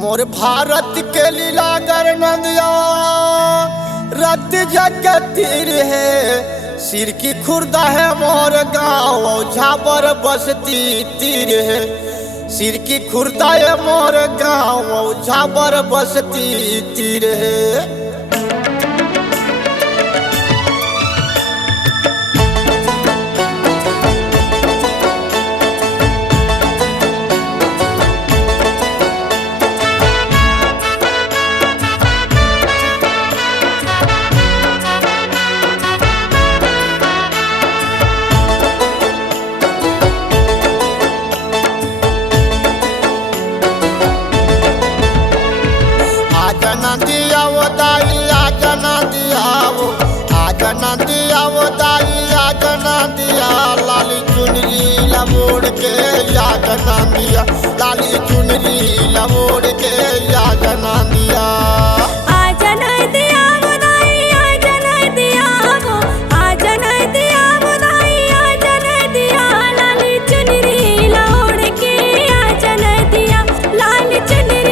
मोर भारत के लीला कर नदिया रत जगतीर है। सिर की खुर्दा है मोर गाँव झाबर बसती तीर है। सिर की खुर्दा है मोर गाँव झाबर बसती तीर है। दिया वो दाई आजना दिया वो आजना दिया वो दाई आजना दिया। लाली चुनरी लबोड़ के आजना दिया। लाली चुनरी लबोड़ के आजना दिया। आजना दिया वो दाई आजना दिया वो आजना दिया वो दाई आजना दिया। लाली चुनरी लबोड़ के आजना दिया। लाली चुनरी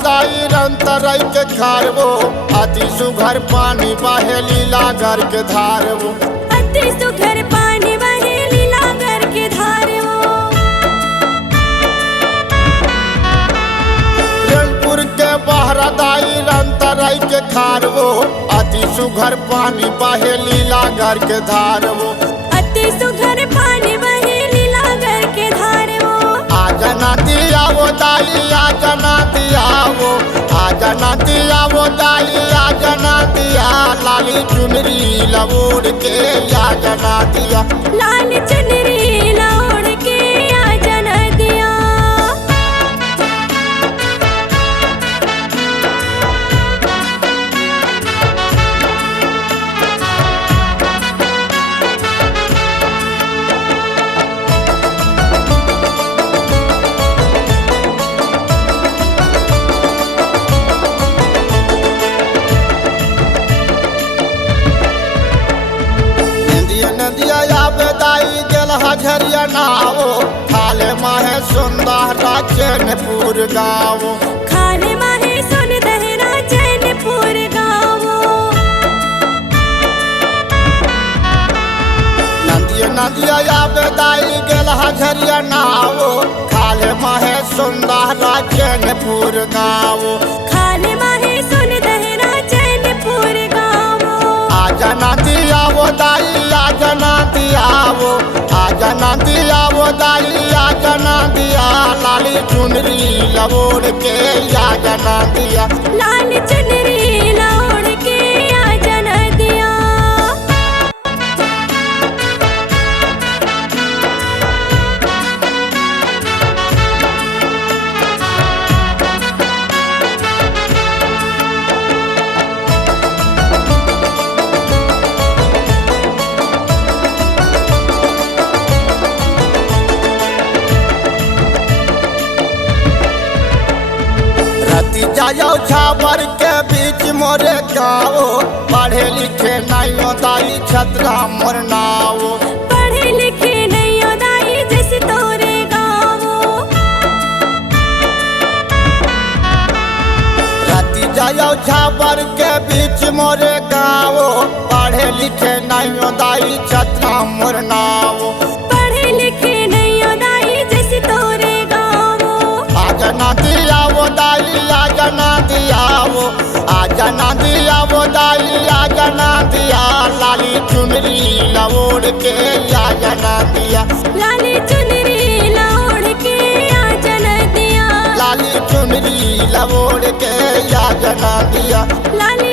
दाई रंतरई के खारवो अति सुघर पानी बहे लीला घर के धारवो। अति सुघर पानी बहे लीला घर के धारवो। रेलपुर के बहरा दाई रंतरई के खारवो अति सुघर पानी बहे लीला घर के धारवो। अति सुघर पानी बहे लीला घर के धारवो। आजना दिया वो दाई आजना दिया वो आजना दिया वो दाई आजना दिया। लाली चुनरी लबोड़ के आजना दिया। लाली चुनरी लबोड़ के आजना दिया। दाई गेल हरिया नावो खाले माहे सुंदहरा चैनपुर गाँवो। खाले माहे सुंदहरा चैनपुर गाँवो। नदिया आबे दाई गेल हरिया नावो खाले माहे सुंदहरा चैनपुर गाँवो। खाले माहे सुंदहरा चैनपुर गाँवो। आजना दिया वो दाई आजना दिया वो आजना दिया वो दाई आजना दिया। लाली चुनरी लबोड़ के आजना दिया। लाली चुनरी लबोड़ के आजना दिया। जाओ झाबर के बीच मोरे गाँव पढ़े लिखे नहीं दाई छतरा मोर नाव। पढ़े लिखे नहीं दाई जैसे तोरे गाँव। राती जाओ झाबर के बीच मोरे गाँव पढ़े लिखे नहीं दाई छतरा मोर नाव। पढ़े लिखे नहीं दाई जैसे तोरे गाँव। आजना दिया वो दाई आजना दिया वो आजना दिया वो दाई आजना दिया। लाली चुनरी लबोड़ के आजना दिया। लाली चुनरी लबोड़ के आजना दिया। लाली चुनरी लबोड़ के आजना दिया। लाली